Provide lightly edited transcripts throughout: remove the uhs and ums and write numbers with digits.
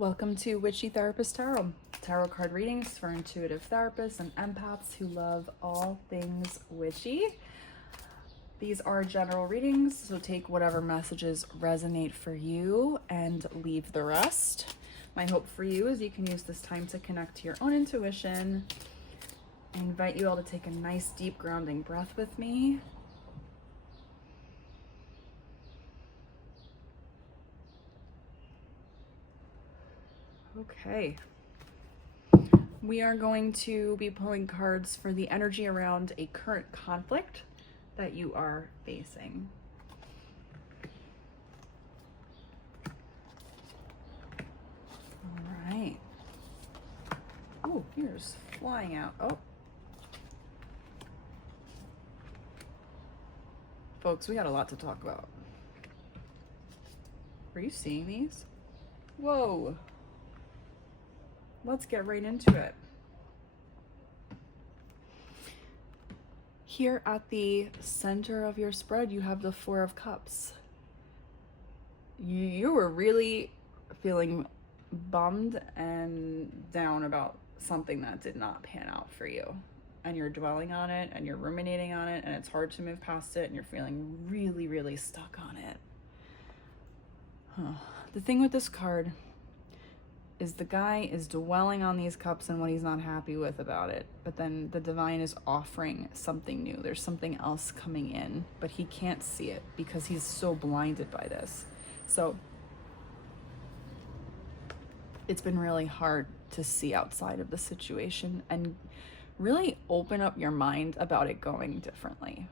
Welcome to Witchy Therapist Tarot. Tarot card readings for intuitive therapists and empaths who love all things witchy. These are general readings, so take whatever messages resonate for you and leave the rest. My hope for you is you can use this time to connect to your own intuition. I invite you all to take a nice deep grounding breath with me. Okay. We are going to be pulling cards for the energy around a current conflict that you are facing. All right. Oh, here's flying out. Oh. Folks, we got a lot to talk about. Are you seeing these? Whoa. Let's get right into it. Here at the center of your spread, you have the Four of Cups. You were really feeling bummed and down about something that did not pan out for you. And you're dwelling on it and you're ruminating on it and it's hard to move past it and you're feeling really, really stuck on it. The thing with this card is the guy is dwelling on these cups and what he's not happy with about it. But then the divine is offering something new. There's something else coming in, but he can't see it because he's so blinded by this. So it's been really hard to see outside of the situation and really open up your mind about it going differently.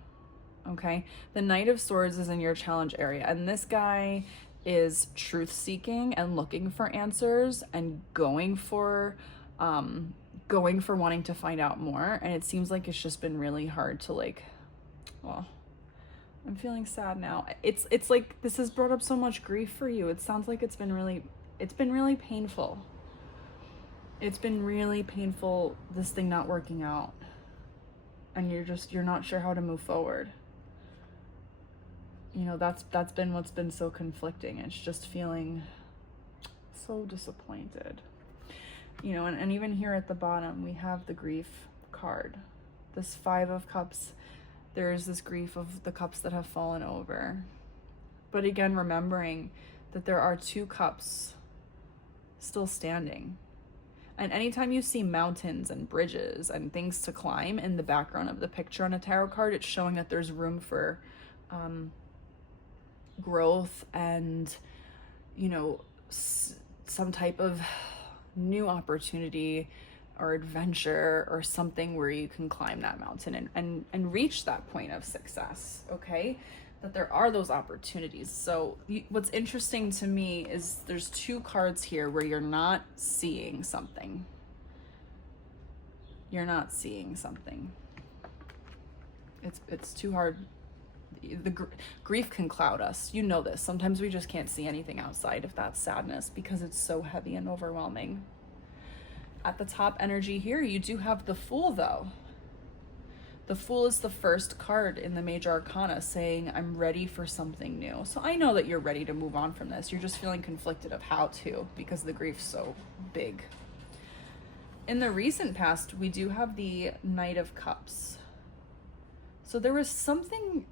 Okay? The Knight of Swords is in your challenge area, and this guy is truth seeking and looking for answers and going for wanting to find out more. And it seems like it's just been really hard to well, I'm feeling sad now. It's like this has brought up so much grief for you. It sounds like it's been really painful. It's been really painful, this thing not working out. And you're not sure how to move forward. You know, that's been what's been so conflicting. It's just feeling so disappointed. You know, and even here at the bottom, we have the grief card. This Five of Cups, there is this grief of the cups that have fallen over. But again, remembering that there are two cups still standing. And anytime you see mountains and bridges and things to climb in the background of the picture on a tarot card, it's showing that there's room for growth and, you know, some type of new opportunity or adventure or something where you can climb that mountain and reach that point of success. Okay, that there are those opportunities. So what's interesting to me is there's two cards here where you're not seeing something. You're not seeing something. It's too hard. The grief can cloud us. You know this. Sometimes we just can't see anything outside of that sadness because it's so heavy and overwhelming. At the top energy here, you do have the Fool, though. The Fool is the first card in the Major Arcana saying, I'm ready for something new. So I know that you're ready to move on from this. You're just feeling conflicted of how to because the grief's so big. In the recent past, we do have the Knight of Cups. So there was something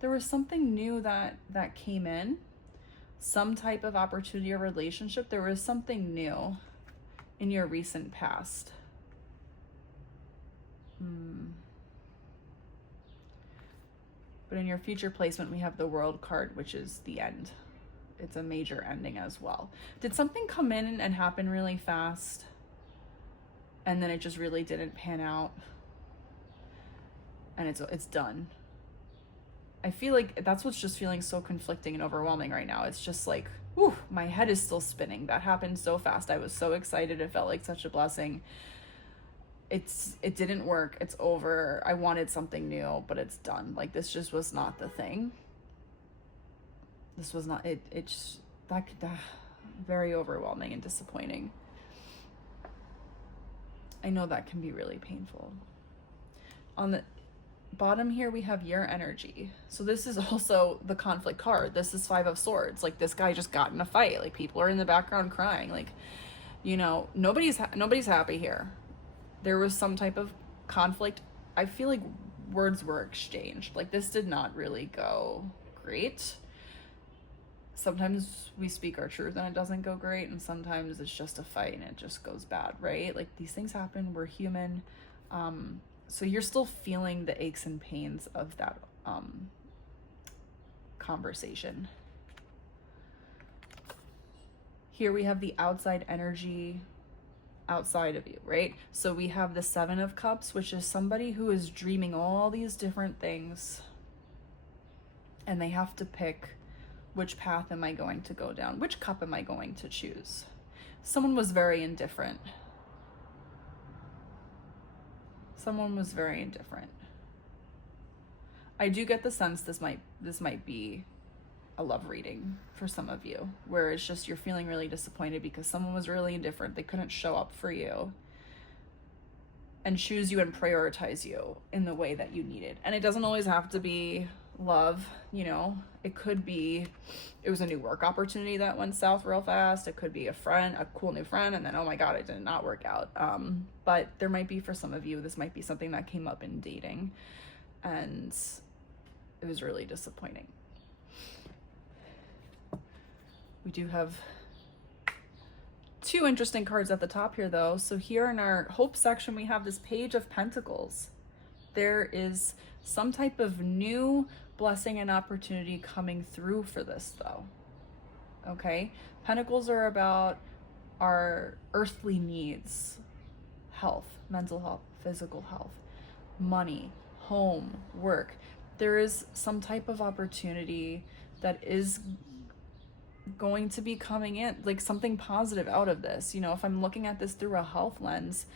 new that came in, some type of opportunity or relationship. There was something new in your recent past. But in your future placement, we have the World card, which is the end. It's a major ending as well. Did something come in and happen really fast and then it just really didn't pan out and it's done? I feel like that's what's just feeling so conflicting and overwhelming right now. It's just like, whew, my head is still spinning. That happened so fast. I was so excited. It felt like such a blessing. It didn't work. It's over. I wanted something new, but it's done. Like, this just was not the thing. This was not it. It's very overwhelming and disappointing. I know that can be really painful. bottom here we have your energy. So this is also the conflict card. This is Five of Swords. Like, this guy just got in a fight. Like, people are in the background crying. Like, you know, nobody's happy here. There was some type of conflict. I feel like words were exchanged. Like, this did not really go great. Sometimes we speak our truth and it doesn't go great, and sometimes it's just a fight and it just goes bad, right? Like, these things happen. We're human. So you're still feeling the aches and pains of that conversation. Here we have the outside energy outside of you, right? So we have the Seven of Cups, which is somebody who is dreaming all these different things, and they have to pick, which path am I going to go down? Which cup am I going to choose? Someone was very indifferent. Someone was very indifferent. I do get the sense this might be a love reading for some of you, where it's just you're feeling really disappointed because someone was really indifferent. They couldn't show up for you and choose you and prioritize you in the way that you needed. And it doesn't always have to be love, you know. It could be it was a new work opportunity that went south real fast. It could be a friend, a cool new friend, and then, oh my god, it did not work out. But there might be, for some of you, this might be something that came up in dating and it was really disappointing. We do have two interesting cards at the top here, though. So here in our hope section, we have this Page of Pentacles. There is some type of new blessing and opportunity coming through for this, though. Okay? Pentacles are about our earthly needs, health, mental health, physical health, money, home, work. There is some type of opportunity that is going to be coming in, like something positive out of this. You know, if I'm looking at this through a health lens,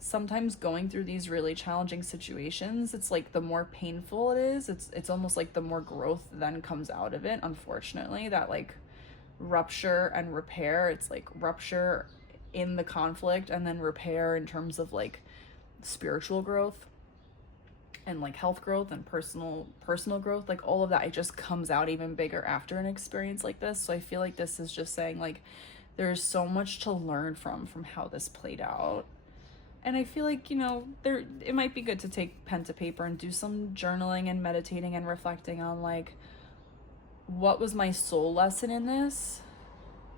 sometimes going through these really challenging situations, it's like the more painful it is, it's almost like the more growth then comes out of it. Unfortunately, that like rupture and repair, it's like rupture in the conflict and then repair in terms of like spiritual growth and like health growth and personal growth, like all of that, it just comes out even bigger after an experience like this. So I feel like this is just saying like there's so much to learn from how this played out. And I feel like, you know, it might be good to take pen to paper and do some journaling and meditating and reflecting on like, what was my soul lesson in this?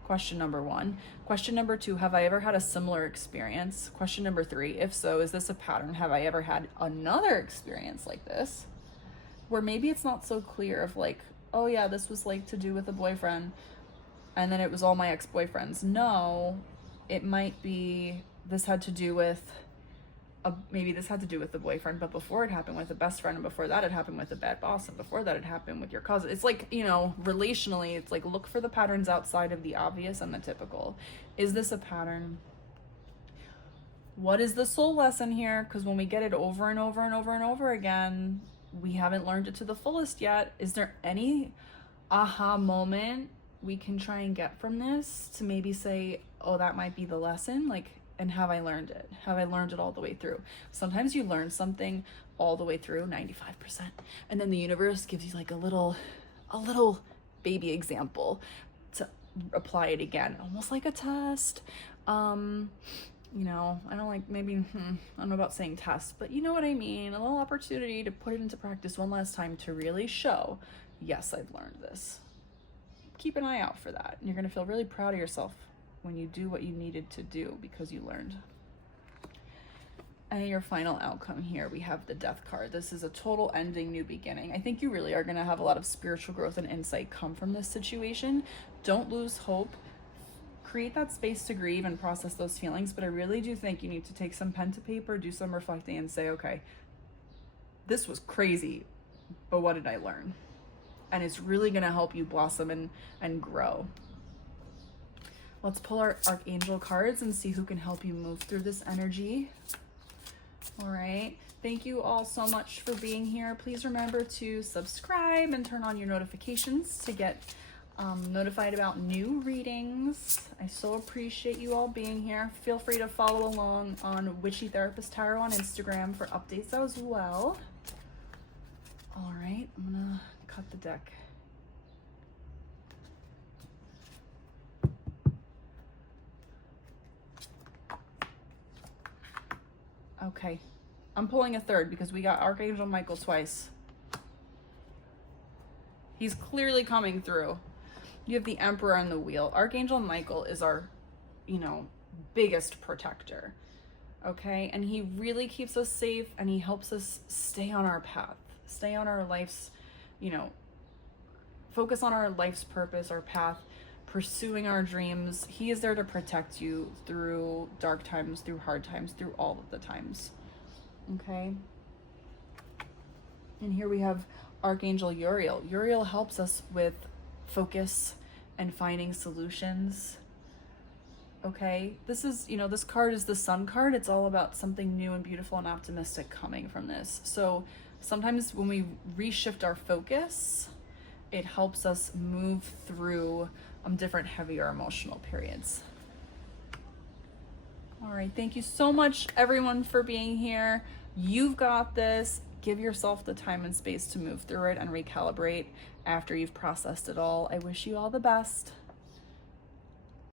Question number 1. Question number 2, have I ever had a similar experience? Question number 3, if so, is this a pattern? Have I ever had another experience like this? Where maybe it's not so clear of like, oh yeah, this was like to do with a boyfriend and then it was all my ex-boyfriends. No, it might be this had to do with maybe this had to do with the boyfriend, but before it happened with the best friend, and before that it happened with the bad boss, and before that it happened with your cousin. It's like, you know, relationally, it's like look for the patterns outside of the obvious and the typical. Is this a pattern? What is the soul lesson here? Because when we get it over and over and over and over again, we haven't learned it to the fullest yet. Is there any aha moment we can try and get from this to maybe say, oh, that might be the lesson? Like, and have I learned it? Have I learned it all the way through? Sometimes you learn something all the way through, 95%, and then the universe gives you like a little baby example to apply it again, almost like a test. You know, I don't like, maybe, I don't know about saying test, but you know what I mean? A little opportunity to put it into practice one last time to really show, yes, I've learned this. Keep an eye out for that. You're gonna feel really proud of yourself when you do what you needed to do because you learned. And your final outcome here, we have the Death card. This is a total ending, new beginning. I think you really are gonna have a lot of spiritual growth and insight come from this situation. Don't lose hope. Create that space to grieve and process those feelings, but I really do think you need to take some pen to paper, do some reflecting and say, okay, this was crazy, but what did I learn? And it's really gonna help you blossom and grow. Let's pull our Archangel cards and see who can help you move through this energy. All right, thank you all so much for being here. Please remember to subscribe and turn on your notifications to get notified about new readings. I so appreciate you all being here. Feel free to follow along on Witchy Therapist Tarot on Instagram for updates as well. All right, I'm gonna cut the deck. Okay, I'm pulling a third because we got Archangel Michael twice. He's clearly coming through. You have the Emperor and the Wheel. Archangel Michael is our, you know, biggest protector, okay? And he really keeps us safe, and he helps us stay on our path, stay on our life's, you know, focus on our life's purpose, our path, pursuing our dreams. He is there to protect you through dark times, through hard times, through all of the times, okay? And here we have Archangel Uriel. Uriel helps us with focus and finding solutions, okay? This is, you know, this card is the Sun card. It's all about something new and beautiful and optimistic coming from this. So sometimes when we reshift our focus, it helps us move through different heavier emotional periods. All right, thank you so much, everyone, for being here. You've got this. Give yourself the time and space to move through it and recalibrate after you've processed it all. I wish you all the best.